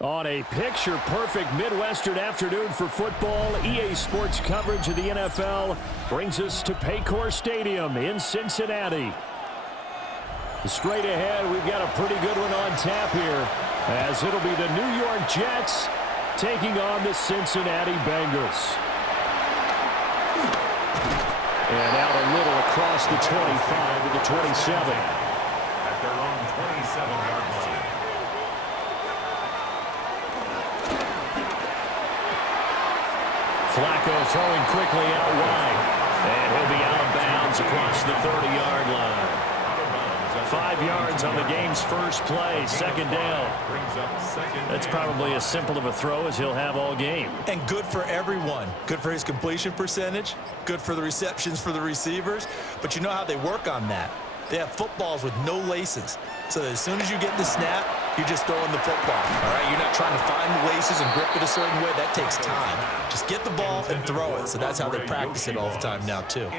On a picture-perfect Midwestern afternoon for football, EA Sports coverage of the NFL brings us to Paycor Stadium in Cincinnati. Straight ahead, we've got a pretty good one on tap here, as it'll be the New York Jets taking on the Cincinnati Bengals. And out a little across the 25 to the 27. At their own 27-yard line. Flacco throwing quickly out wide. And he'll be out of bounds across the 30-yard line. 5 yards on the game's first play, second down. That's probably as simple of a throw as he'll have all game. And good for everyone. Good for his completion percentage. Good for the receptions for the receivers. But you know how they work on that. They have footballs with no laces. So that as soon as you get the snap, you're just throwing the football. All right, you're not trying to find the laces and grip it a certain way. That takes time. Just get the ball and throw it. So that's how they practice it all the time now, too.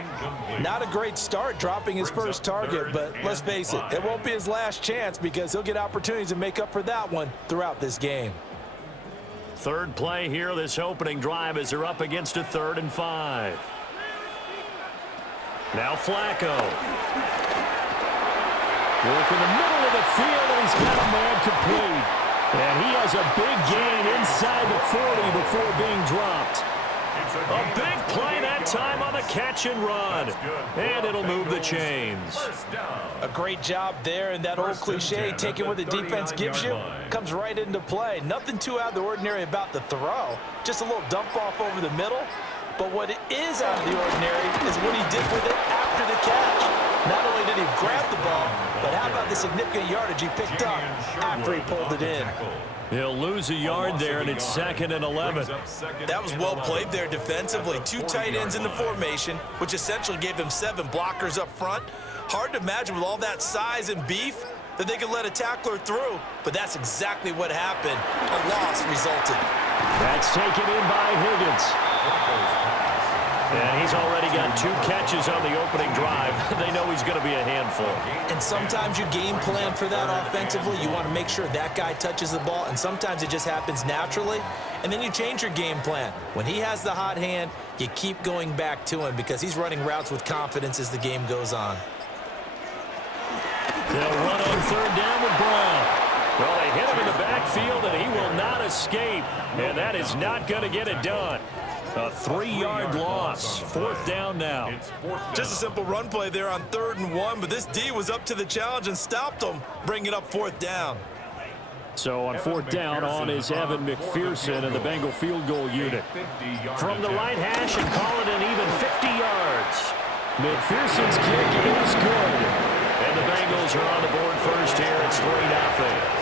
Not a great start dropping his first target, but let's face it, it won't be his last chance because he'll get opportunities to make up for that one throughout this game. Third play here, this opening drive, as they're up against a 3rd and 5. Now Flacco. Work in the middle of the field, and he's got a man complete. And he has a big gain inside the 40 before being dropped. A big play that time on the catch and run. And it'll move the chains. A great job there, and that old cliche, taking what the defense gives you, comes right into play. Nothing too out of the ordinary about the throw. Just a little dump off over the middle. But what is out of the ordinary is what he did with it after the catch. Not only did he grab the ball, but how about the significant yardage he picked up after he pulled it in? He'll lose a yard there, and it's 2nd and 11. That was well played there defensively. 2 tight ends in the formation, which essentially gave them 7 blockers up front. Hard to imagine with all that size and beef that they could let a tackler through, but that's exactly what happened. A loss resulted. That's taken in by Higgins. And he's already got 2 catches on the opening drive. They know he's going to be a handful. And sometimes you game plan for that offensively. You want to make sure that guy touches the ball, and sometimes it just happens naturally. And then you change your game plan. When he has the hot hand, you keep going back to him because he's running routes with confidence as the game goes on. They'll run on 3rd down with Brown. Well, they hit him in the backfield, and he will not escape. And that is not going to get it done. A 3-yard loss. 4th down now. Just a simple run play there on 3rd and 1, but this D was up to the challenge and stopped him, bringing up 4th down. So on 4th down, on is Evan McPherson and the Bengal field goal unit. From the right hash and call it an even 50 yards. McPherson's kick is good. And the Bengals are on the board first here. It's 3-0.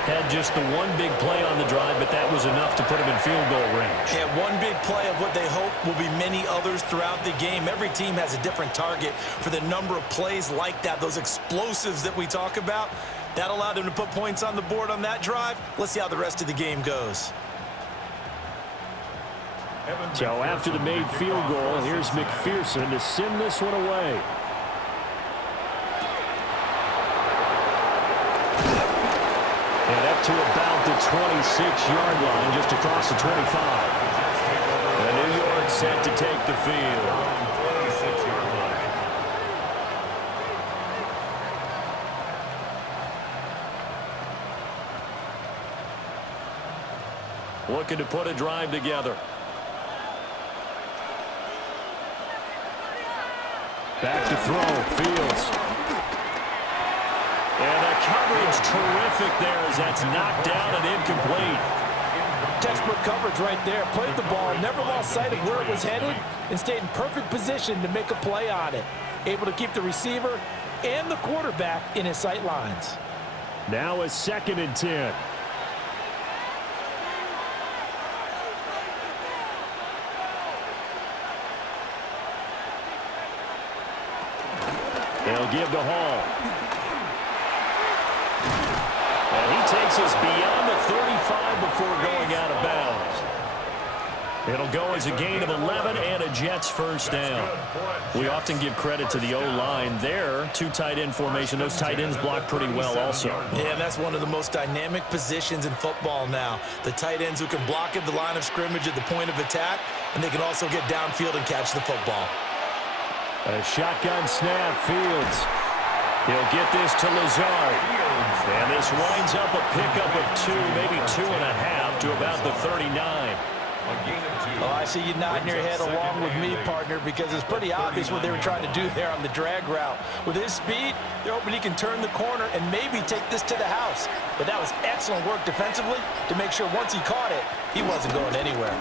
Had just the one big play on the drive, but that was enough to put him in field goal range. Yeah, one big play of what they hope will be many others throughout the game. Every team has a different target for the number of plays like that, those explosives that we talk about. That allowed them to put points on the board on that drive. Let's see how the rest of the game goes. So after the made field goal, here's McPherson to send this one away. And up to about the 26-yard line, just across the 25. And New York set to take the field. Looking to put a drive together. Back to throw, Fields. And the coverage terrific there as that's knocked down and incomplete. Textbook coverage right there. Played the ball, never lost sight of where it was headed, and stayed in perfect position to make a play on it. Able to keep the receiver and the quarterback in his sight lines. Now a 2nd and 10. They'll give to Hall. And he takes us beyond the 35 before going out of bounds. It'll go as a gain of 11 and a Jets first down. We often give credit to the O-line there. Two tight end formation. Those tight ends block pretty well also. Yeah, that's one of the most dynamic positions in football now. The tight ends who can block at the line of scrimmage at the point of attack, and they can also get downfield and catch the football. A shotgun snap, Fields. He'll get this to Lazard. And this winds up a pickup of 2, maybe 2.5 to about the 39. Oh, I see you nodding your head along with me, partner, because it's pretty obvious what they were trying to do there on the drag route. With his speed, they're hoping he can turn the corner and maybe take this to the house. But that was excellent work defensively to make sure once he caught it, he wasn't going anywhere.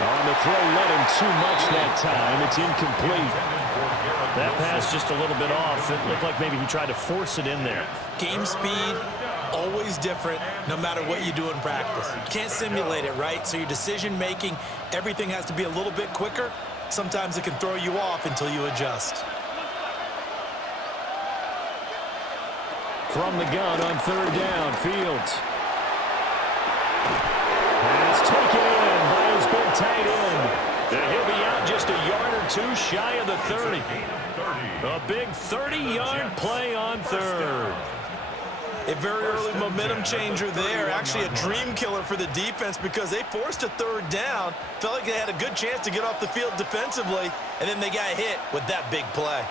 On the throw, led him too much that time. It's incomplete. That pass just a little bit off. It looked like maybe he tried to force it in there. Game speed, always different, no matter what you do in practice. You can't simulate it, right? So your decision-making, everything has to be a little bit quicker. Sometimes it can throw you off until you adjust. From the gun on third down, Fields. And it's taken in by his big tight end. And he'll be out just a yard or two shy of the 30. A big 30-yard play on third. A very early momentum changer there. Actually a dream killer for the defense because they forced a third down. Felt like they had a good chance to get off the field defensively, and then they got hit with that big play.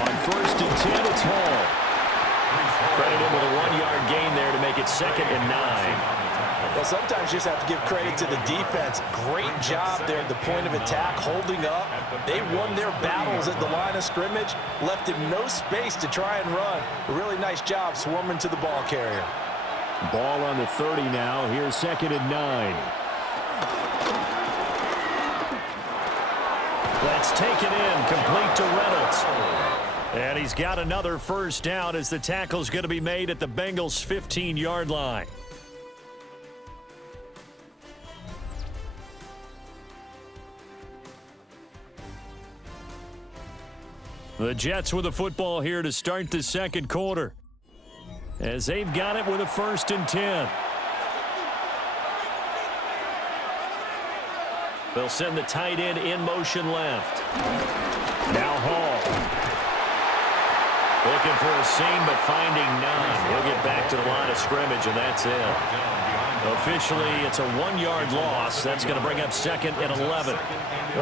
On first and 10, it's Hall. Credit him with a 1-yard gain there to make it 2nd and 9. Well, sometimes you just have to give credit to the defense. Great job there at the point of attack, holding up. They won their battles at the line of scrimmage, left him no space to try and run. A really nice job swarming to the ball carrier. Ball on the 30 now. Here's 2nd and 9. That's taken in, complete to Reynolds. And he's got another first down as the tackle's going to be made at the Bengals' 15-yard line. The Jets with the football here to start the second quarter, as they've got it with a 1st and 10. They'll send the tight end in motion left. Now Hall. Looking for a seam, but finding none. He'll get back to the line of scrimmage, and that's it. Officially, it's a 1-yard loss. That's going to bring up 2nd and 11.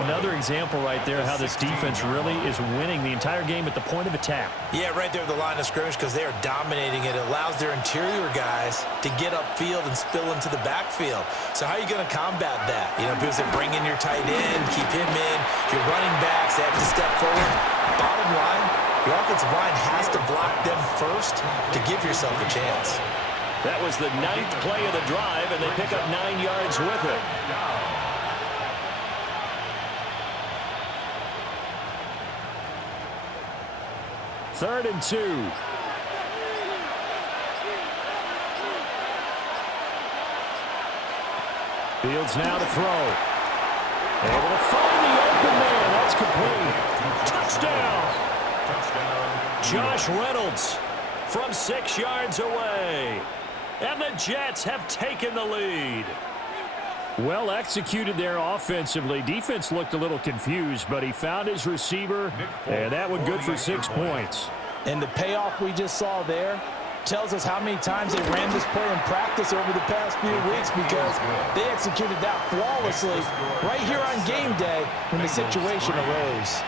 Another example right there how this defense really is winning the entire game at the point of attack. Yeah, right there at the line of scrimmage because they are dominating it. It allows their interior guys to get upfield and spill into the backfield. So how are you going to combat that? You know, people say bring in your tight end, keep him in. Your running backs, they have to step forward. Bottom line, your offensive line has to block them first to give yourself a chance. That was the 9th play of the drive, and they pick up 9 yards with it. Third and 2. Fields now to throw. Able to find the open man. That's complete. Touchdown. Josh Reynolds from 6 yards away. And the Jets have taken the lead. Well executed there offensively. Defense looked a little confused, but he found his receiver, and that one good for 6 points. And the payoff we just saw there tells us how many times they ran this play in practice over the past few weeks because they executed that flawlessly right here on game day when the situation arose.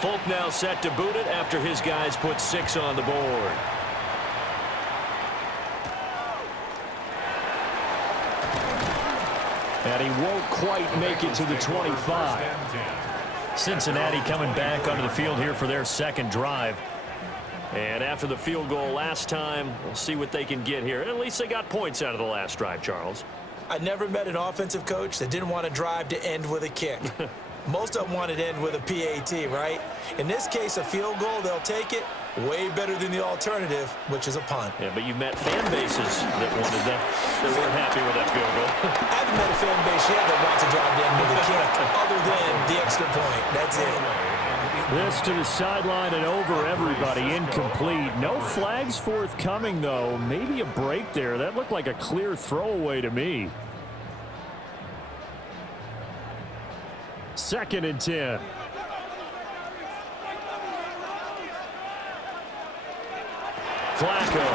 Folk now set to boot it after his guys put 6 on the board. And he won't quite make it to the 25. Cincinnati coming back onto the field here for their second drive. And after the field goal last time, we'll see what they can get here. At least they got points out of the last drive, Charles. I never met an offensive coach that didn't want to drive to end with a kick. Most of them want it end with a PAT, right? In this case, a field goal, they'll take it. Way better than the alternative, which is a punt. Yeah, but you met fan bases that wanted that, that weren't happy with that field goal. I haven't met a fan base yet that wants to drive down with a kick other than the extra point. That's it. This to the sideline and over everybody, incomplete. No flags forthcoming, though. Maybe a break there. That looked like a clear throwaway to me. 2nd and 10. Flacco.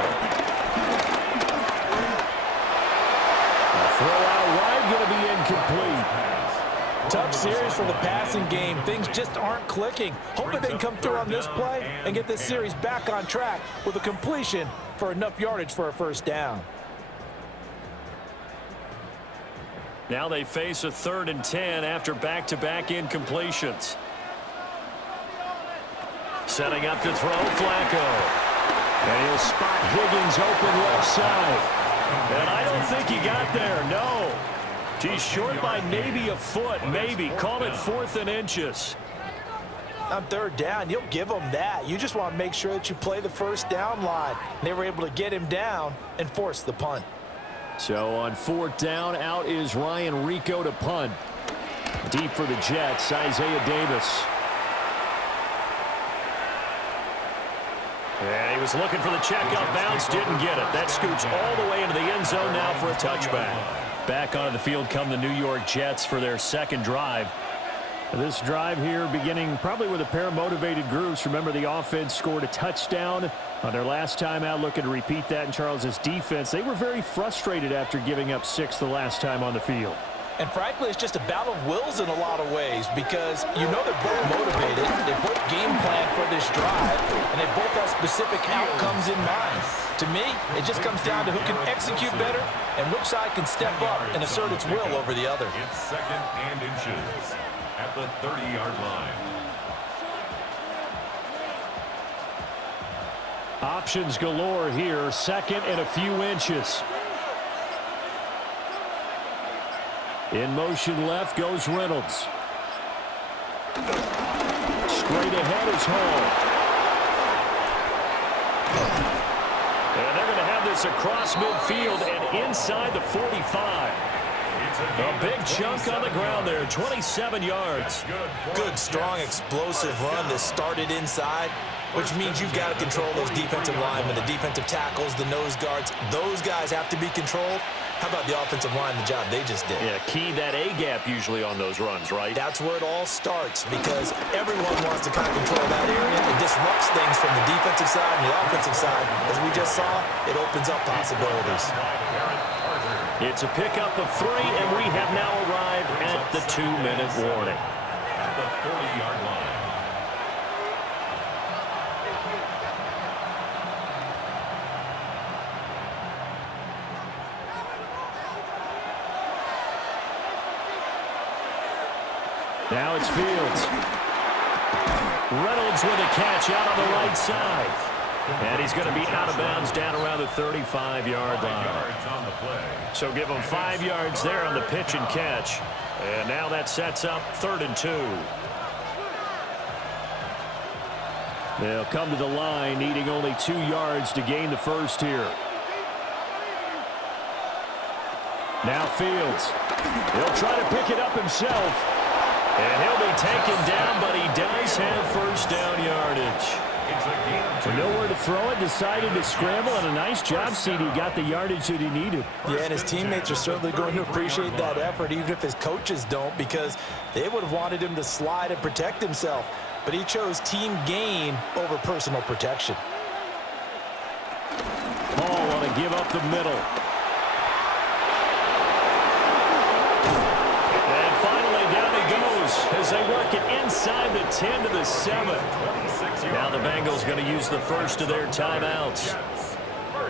A throw out wide, going to be incomplete. Tough series for the passing game. Things just aren't clicking. Hoping they can come through on this play and get this series back on track with a completion for enough yardage for a first down. Now they face a 3rd and 10 after back-to-back incompletions. Setting up to throw, Flacco. And he'll spot Higgins open left side. And I don't think he got there, no. He's short by maybe a foot, maybe. Call it 4th and inches. On 3rd down, you'll give them that. You just want to make sure that you play the first down line. They were able to get him down and force the punt. So on 4th down, out is Ryan Rico to punt. Deep for the Jets, Isaiah Davis. And he was looking for the check up bounce, didn't get it. That scoots all the way into the end zone now for a touchback. Back onto the field come the New York Jets for their 2nd drive. This drive here beginning probably with a pair of motivated groups. Remember, the offense scored a touchdown on their last time out, looking to repeat that in Charles's defense. They were very frustrated after giving up 6 the last time on the field. And frankly, it's just a battle of wills in a lot of ways because you know they're both motivated. They both game plan for this drive, and they both have specific outcomes in mind. To me, it just comes down to who can execute better and which side can step up and assert its will over the other. It's 2nd and inches at the 30-yard line. Options galore here. 2nd and a few inches. In motion left goes Reynolds. Straight ahead is Hall. And they're going to have this across midfield and inside the 45. A big chunk on the ground there, 27 yards. Good, strong, explosive run that started inside, which means you've got to control those defensive linemen, the defensive tackles, the nose guards. Those guys have to be controlled. How about the offensive line, the job they just did? Yeah, key that A-gap usually on those runs, right? That's where it all starts because everyone wants to kind of control that area. It disrupts things from the defensive side and the offensive side. As we just saw, it opens up possibilities. It's a pickup of 3, and we have now arrived at the 2-minute warning. At the 40-yard line. Now it's Fields. Reynolds with a catch out on the right side. And he's going to be out of bounds down around the 35-yard line. So give him 5 yards there on the pitch and catch. And now that sets up 3rd and 2. They'll come to the line needing only 2 yards to gain the first here. Now Fields. He'll try to pick it up himself. And he'll be taken down, but he does have first down yardage. Nowhere to throw it, decided to scramble, and a nice job, CD. Got the yardage that he needed. Yeah, and his teammates are certainly going to appreciate that effort, even if his coaches don't, because they would have wanted him to slide and protect himself. But he chose team gain over personal protection. Hall want to give up the middle. And finally, down he goes as they work it inside the 10 to the 7. Now the Bengals going to use the first of their timeouts.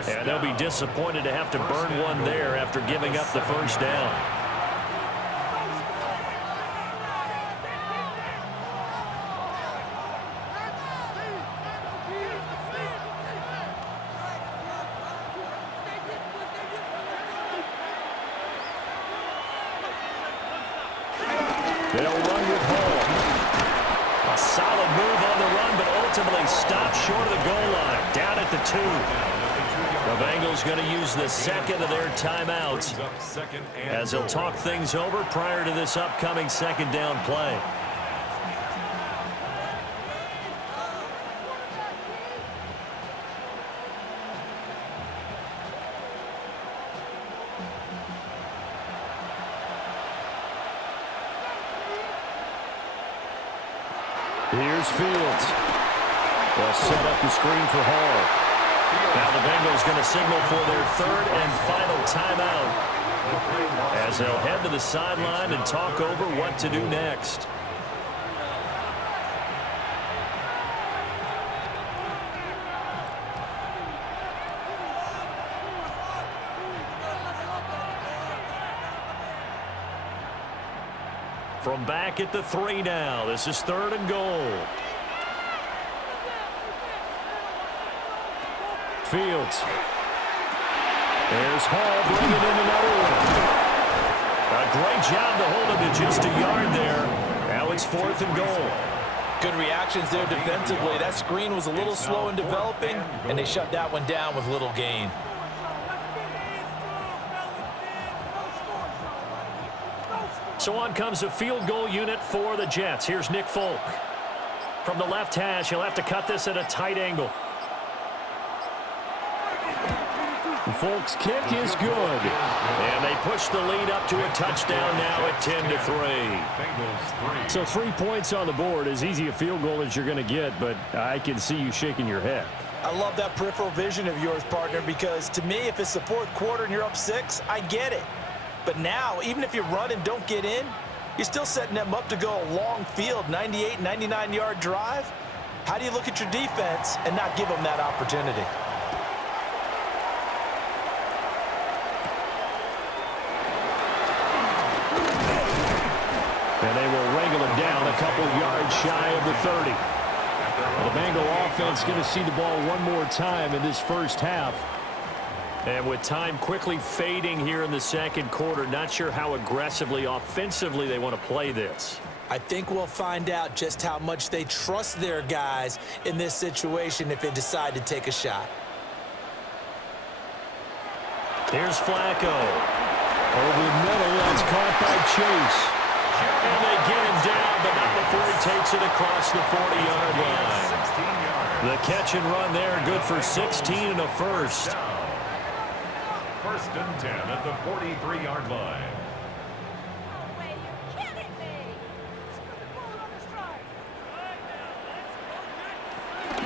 And they'll be disappointed to have to burn one there after giving up the first down. They'll run with Hall. they stop short of the goal line, down at the 2. The Bengals going to use the second of their timeouts as they'll talk things over prior to this upcoming second down play. Here's Fields. They'll set up the screen for Hall. Now the Bengals going to signal for their third and final timeout as they'll head to the sideline and talk over what to do next. From back at the 3 now, this is 3rd and goal. Fields. There's Hall bringing in another one. A great job to hold him to just a yard there. Now it's 4th and goal. Good reactions there defensively. That screen was a little slow in developing, and they shut that one down with little gain. So on comes the field goal unit for the Jets. Here's Nick Folk. From the left hash, he'll have to cut this at a tight angle. Folk's kick is good. And they push the lead up to a touchdown now at 10-3. So 3 points on the board, as easy a field goal as you're going to get, but I can see you shaking your head. I love that peripheral vision of yours, partner, because to me, if it's the 4th quarter and you're up 6, I get it. But now, even if you run and don't get in, you're still setting them up to go a long field, 98, 99-yard drive. How do you look at your defense and not give them that opportunity? And they will wrangle him down a couple yards shy of the 30. The Bengal offense going to see the ball one more time in this first half. And with time quickly fading here in the second quarter, not sure how aggressively, offensively they want to play this. I think we'll find out just how much they trust their guys in this situation if they decide to take a shot. Here's Flacco. Over the middle, that's caught by Chase. And they get him down, but not before he takes it across the 40-yard line. The catch and run there, good for 16 and a first. 1st and 10 at the 43-yard line.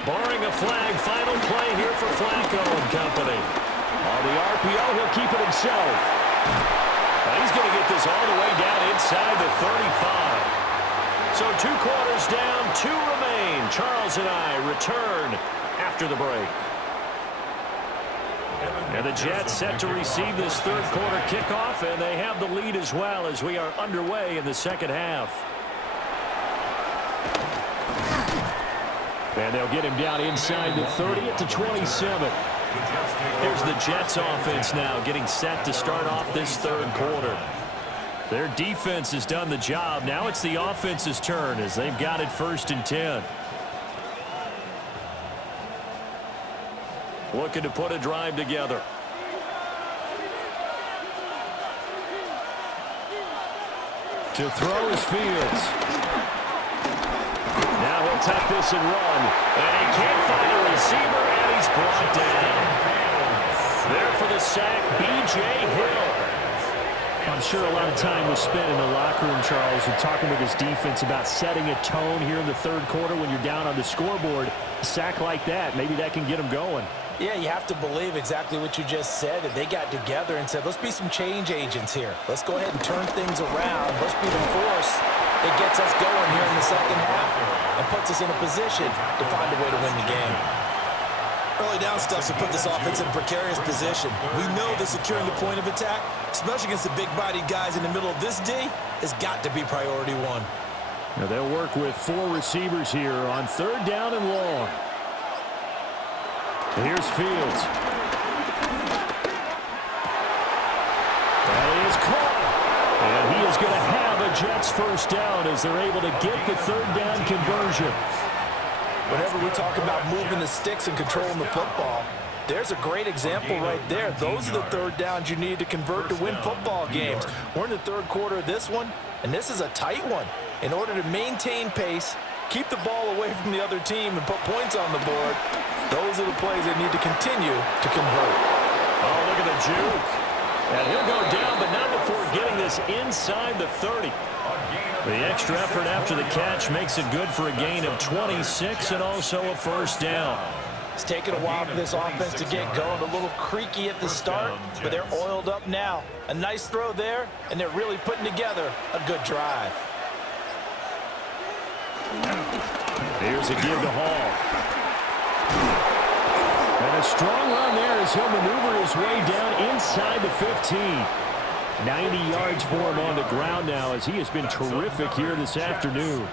Barring a flag, final play here for Flacco and company. On the RPO, he'll keep it himself. He's going to get this all the way down inside the 35. So 2 quarters down, 2 remain. Charles and I return after the break. And the Jets set to receive this 3rd quarter kickoff, and they have the lead as well as we are underway in the second half. And they'll get him down inside the 30 at the 27. Here's the Jets offense now getting set to start off this 3rd quarter. Their defense has done the job. Now it's the offense's turn as they've got it 1st and 10. Looking to put a drive together. To throw is Fields. Now he'll tuck this and run. And he can't find a receiver, and he's brought down. There for the sack, B.J. Hill. I'm sure a lot of time was spent in the locker room, Charles, and talking with his defense about setting a tone here in the 3rd quarter when you're down on the scoreboard. A sack like that, maybe that can get them going. Yeah, you have to believe exactly what you just said, that they got together and said, let's be some change agents here. Let's go ahead and turn things around. Let's be the force that gets us going here in the second half and puts us in a position to find a way to win the game. Early down stuff to put this offense in a precarious position. We know that securing the point of attack, especially against the big-bodied guys in the middle of this D, has got to be priority 1. Now they'll work with 4 receivers here on 3rd down and long. Here's Fields. That is caught. And he is going to have a Jets 1st down as they're able to get the 3rd down conversion. Whenever we talk about moving the sticks and controlling the football, there's a great example right there. Those are the third downs you need to convert to win football games. We're in the third quarter of this one, and this is a tight one. In order to maintain pace, keep the ball away from the other team, and put points on the board, those are the plays they need to continue to convert. Oh, look at the juke. And he'll go down, but not before getting this inside the 30. The extra effort after the catch makes it good for a gain of 26 and also a first down. It's taken a while for this offense to get going. A little creaky at the start, but they're oiled up now. A nice throw there, and they're really putting together a good drive. Here's a give to Hall. And a strong run there as he'll maneuver his way down inside the 15. 90 yards for him on the ground now as he has been terrific here this afternoon.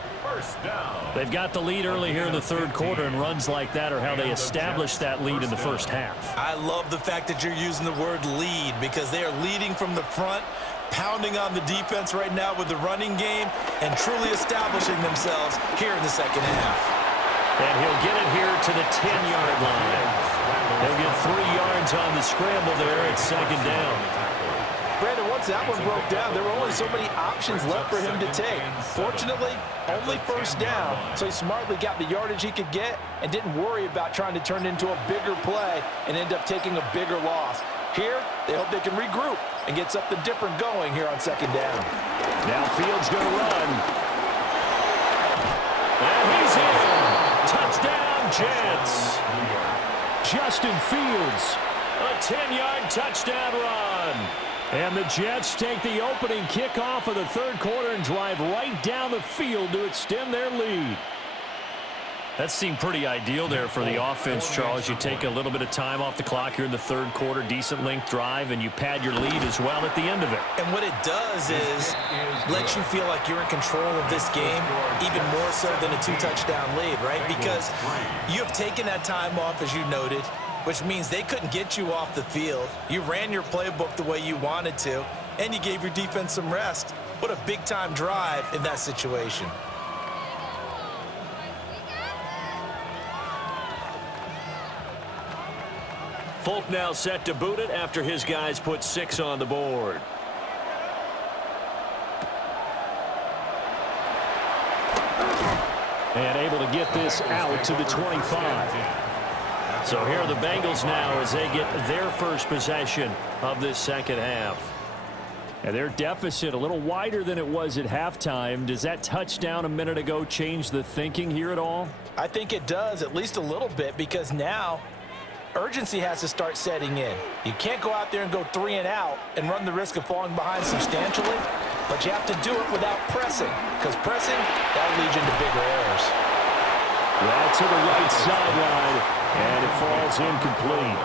They've got the lead early here in the third quarter, and runs like that are how they establish that lead in the first half. I love the fact that you're using the word lead because they are leading from the front, pounding on the defense right now with the running game, and truly establishing themselves here in the second half. And he'll get it here to the 10-yard line. He'll get 3 yards on the scramble there at second down. Brandon, once that one broke down, there were only so many options left for him to take. Fortunately, only first down, so he smartly got the yardage he could get and didn't worry about trying to turn it into a bigger play and end up taking a bigger loss. Here, they hope they can regroup and get something different going here on second down. Now Fields going to run. And he's in. Touchdown, Jets. Justin Fields, a 10-yard touchdown run. And the Jets take the opening kickoff of the third quarter and drive right down the field to extend their lead. That seemed pretty ideal there for the offense, Charles. You take a little bit of time off the clock here in the third quarter, decent length drive, and you pad your lead as well at the end of it. And what it does is let you feel like you're in control of this game, even more so than a 2-touchdown lead, right? Because you have taken that time off, as you noted, which means they couldn't get you off the field. You ran your playbook the way you wanted to, and you gave your defense some rest. What a big-time drive in that situation. Folk now set to boot it after his guys put 6 on the board. And able to get this out to the 25. So here are the Bengals now as they get their first possession of this second half. And their deficit a little wider than it was at halftime. Does that touchdown a minute ago change the thinking here at all? I think it does, at least a little bit, because now urgency has to start setting in. You can't go out there and go 3 and out and run the risk of falling behind substantially, but you have to do it without pressing, because pressing, that'll lead you into bigger errors. Right to the right sideline. And it falls incomplete.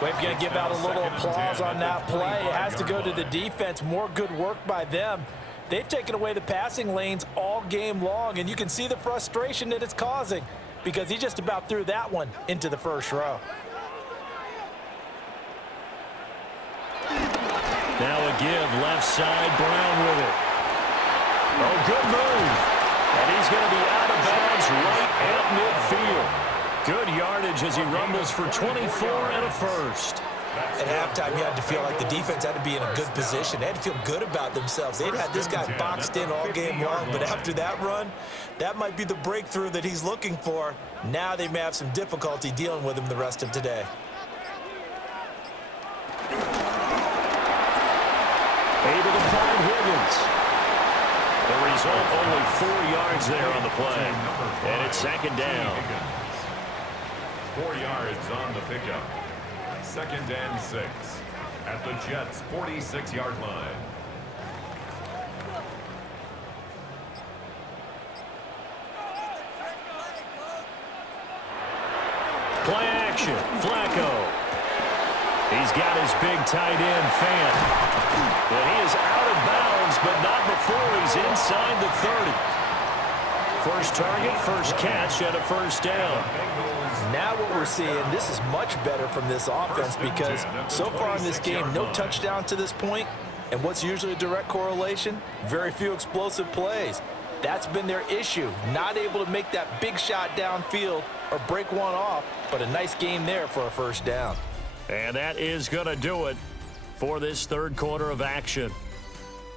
We're going to give out a little applause on that play. It has to go to the defense. More good work by them. They've taken away the passing lanes all game long, and you can see the frustration that it's causing because he just about threw that one into the first row. Now a give left side, Brown with it. Oh, good move. And he's going to be out of bounds right at midfield. Good yardage as he rumbles for 24 and a first. At halftime, you had to feel like the defense had to be in a good position. They had to feel good about themselves. They'd had this guy boxed in all game long, but after that run, that might be the breakthrough that he's looking for. Now they may have some difficulty dealing with him the rest of today. Able to find Higgins. The result, only 4 yards there on the play. And it's second down. 4 yards on the pickup. 2nd and 6 at the Jets' 46-yard line. Play action. Flacco. He's got his big tight end, Fan. And he is out of bounds, but not before he's inside the 30. First target, first catch, and a first down. Now what we're seeing, this is much better from this offense because so far in this game, no touchdown to this point. And what's usually a direct correlation? Very few explosive plays. That's been their issue, not able to make that big shot downfield or break one off, but a nice game there for a first down. And that is going to do it for this third quarter of action.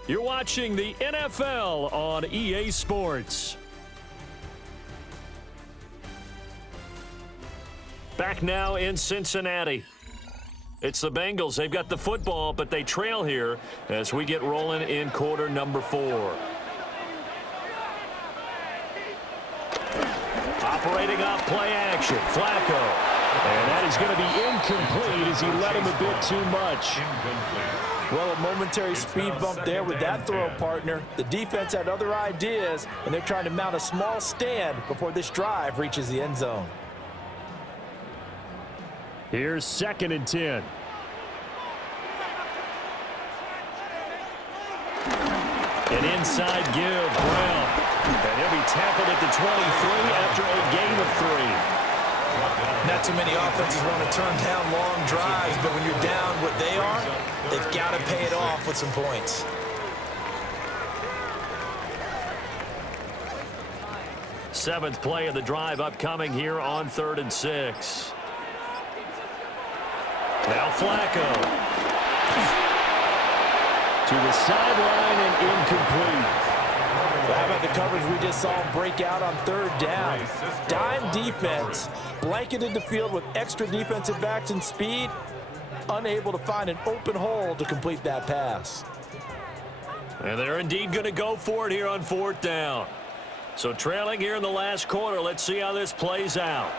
You're watching the NFL on EA Sports. Back now in Cincinnati. It's the Bengals. They've got the football, but they trail here as we get rolling in quarter number 4. Operating off play action, Flacco. And that is going to be incomplete as he let him a bit too much. Well, a momentary speed bump there with that throw, partner. The defense had other ideas, and they're trying to mount a small stand before this drive reaches the end zone. Here's 2nd and 10. An inside give, Brown. And he'll be tackled at the 23 after a gain of 3. Not too many offenses want to turn down long drives, but when you're down what they are, they've got to pay it off with some points. Seventh play of the drive upcoming here on 3rd and 6. Now Flacco. To the sideline and incomplete. How about the coverage we just saw break out on 3rd down? Dime defense, blanketed the field with extra defensive backs and speed, unable to find an open hole to complete that pass. And they're indeed going to go for it here on 4th down. So trailing here in the last quarter, let's see how this plays out.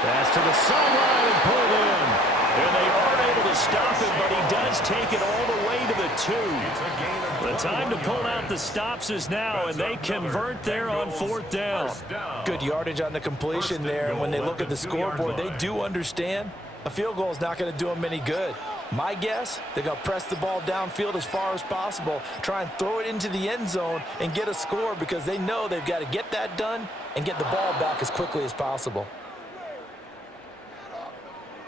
Pass to the sideline and pulled in. And they aren't able to stop it, but he does take it all the way to the 2. The time to pull out the stops is now, and they convert there on 4th down. Good yardage on the completion there, and when they look at the scoreboard, they do understand a field goal is not going to do them any good. My guess, they're going to press the ball downfield as far as possible, try and throw it into the end zone and get a score because they know they've got to get that done and get the ball back as quickly as possible.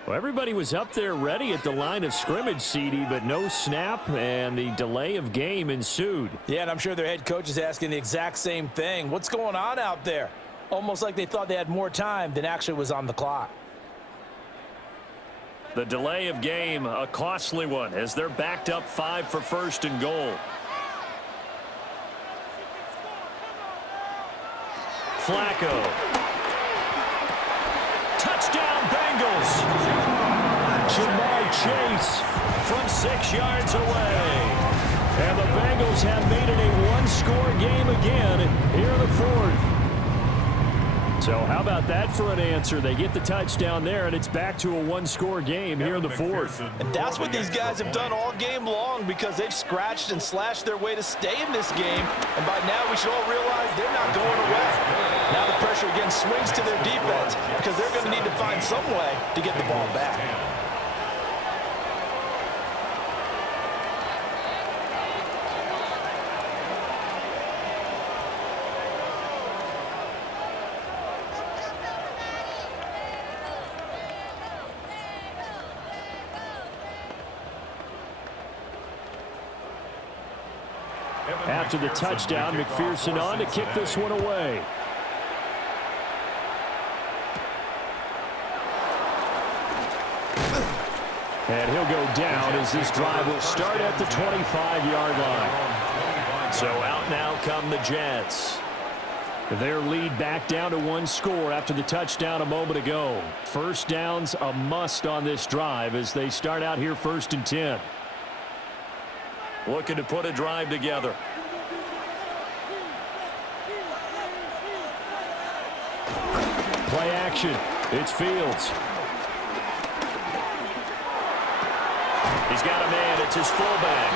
Well, everybody was up there ready at the line of scrimmage, CD, but no snap, and the delay of game ensued. Yeah, and I'm sure their head coach is asking the exact same thing. What's going on out there? Almost like they thought they had more time than actually was on the clock. The delay of game, a costly one, as they're backed up 5 for 1st and goal. Flacco. Touchdown, Bengals. Jamar Chase from 6 yards away. And the Bengals have made it a one-score game again here in the 4th. So how about that for an answer? They get the touchdown there, and it's back to a one-score game here in the 4th. And that's what these guys have done all game long because they've scratched and slashed their way to stay in this game. And by now we should all realize they're not going away. Now the pressure again swings to their defense because they're going to need to find some way to get the ball back. After the touchdown, McPherson on to kick this one away. And he'll go down as this drive will start at the 25-yard line. So out now come the Jets. Their lead back down to 1 score after the touchdown a moment ago. First down's a must on this drive as they start out here 1st and 10. Looking to put a drive together. Play action. It's Fields. He's got a man. It's his fullback.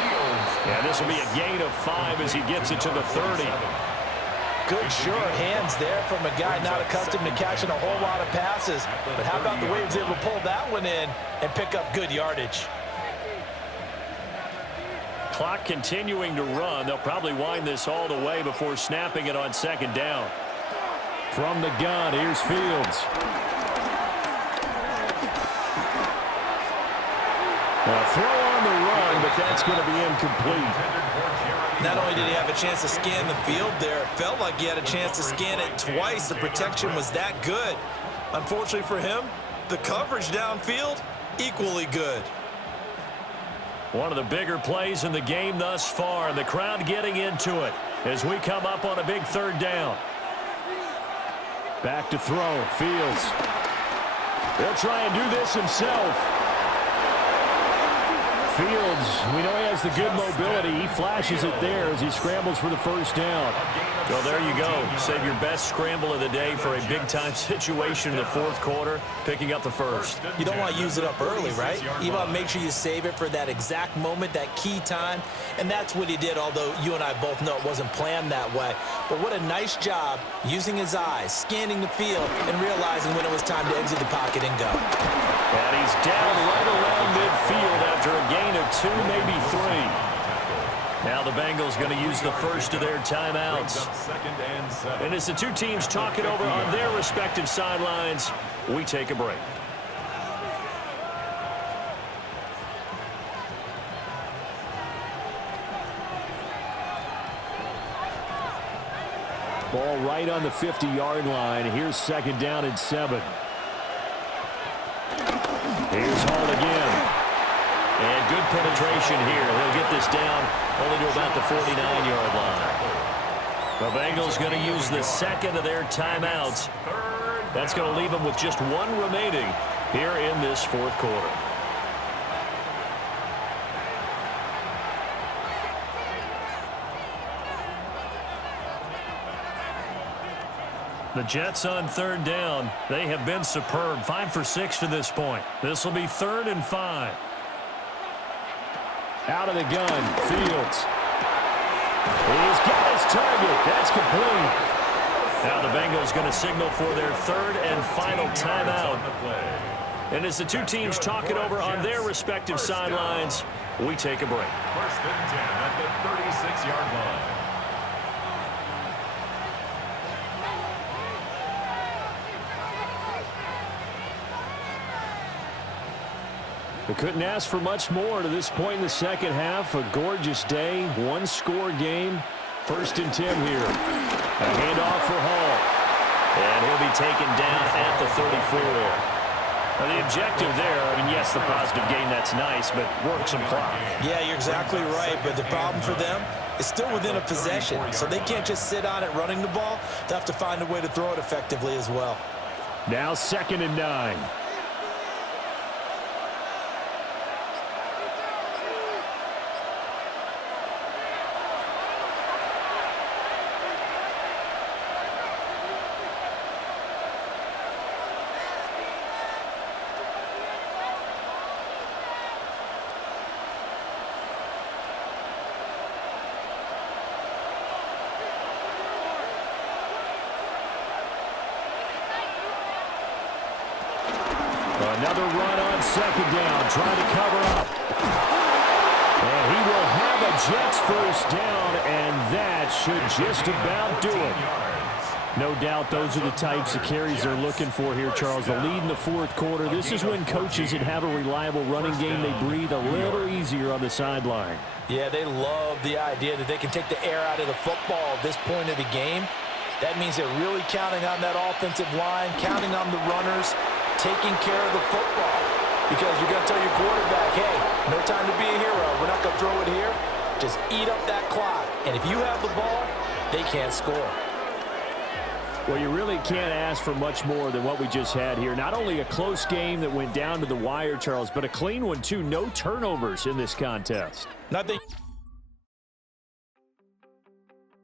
And this will be a gain of 5 as he gets it to the 30. Good, sure hands there from a guy not accustomed to catching a whole lot of passes. But how about the way he was able to pull that one in and pick up good yardage? Clock continuing to run. They'll probably wind this all the way before snapping it on 2nd down. From the gun, here's Fields. Throw on the run, but that's going to be incomplete. Not only did he have a chance to scan the field there, it felt like he had a chance to scan it twice. The protection was that good. Unfortunately for him, the coverage downfield, equally good. One of the bigger plays in the game thus far, and the crowd getting into it as we come up on a big third down. Back to throw, Fields. He'll try and do this himself. Fields, we know he has the good mobility. He flashes it there as he scrambles for the first down. Well, there you go. Save your best scramble of the day for a big-time situation in the fourth quarter, picking up the first. You don't want to use it up early, right? You want to make sure you save it for that exact moment, that key time, and that's what he did, although you and I both know it wasn't planned that way. But what a nice job using his eyes, scanning the field, and realizing when it was time to exit the pocket and go. And he's down right around midfield after a gain of 2, maybe 3. Now the Bengals going to use the first of their timeouts. And as the two teams talk it over on their respective sidelines, we take a break. Ball right on the 50-yard line. Here's second down and 7. Here's Hall again. And good penetration here. He'll get this down only to about the 49-yard line. The Bengals going to use the second of their timeouts. That's going to leave them with just 1 remaining here in this fourth quarter. The Jets on third down. They have been superb. 5 for 6 to this point. This will be 3rd and 5. Out of the gun, Fields. He's got his target. That's complete. Now the Bengals going to signal for their 3rd and final timeout. And as the two teams talk it over on their respective sidelines, we take a break. 1st and 10 at the 36-yard line. They couldn't ask for much more to this point in the second half. A gorgeous day, 1-score game. 1st and 10 here. A handoff for Hall. And he'll be taken down at the 34. Now the objective there, I mean, yes, the positive gain, that's nice, but work some clock. Yeah, you're exactly right, but the problem for them is still within a possession, so they can't just sit on it running the ball. They have to find a way to throw it effectively as well. Now 2nd and 9. Another run on 2nd down, trying to cover up. And he will have a Jets first down, and that should just about do it. No doubt those are the types of carries they're looking for here, Charles. The lead in the fourth quarter. This is when coaches that have a reliable running game, they breathe a little easier on the sideline. Yeah, they love the idea that they can take the air out of the football at this point of the game. That means they're really counting on that offensive line, counting on the runners, taking care of the football. Because you're going to tell your quarterback, hey, no time to be a hero. We're not going to throw it here. Just eat up that clock. And if you have the ball, they can't score. Well, you really can't ask for much more than what we just had here. Not only a close game that went down to the wire, Charles, but a clean one, too. No turnovers in this contest. Nothing.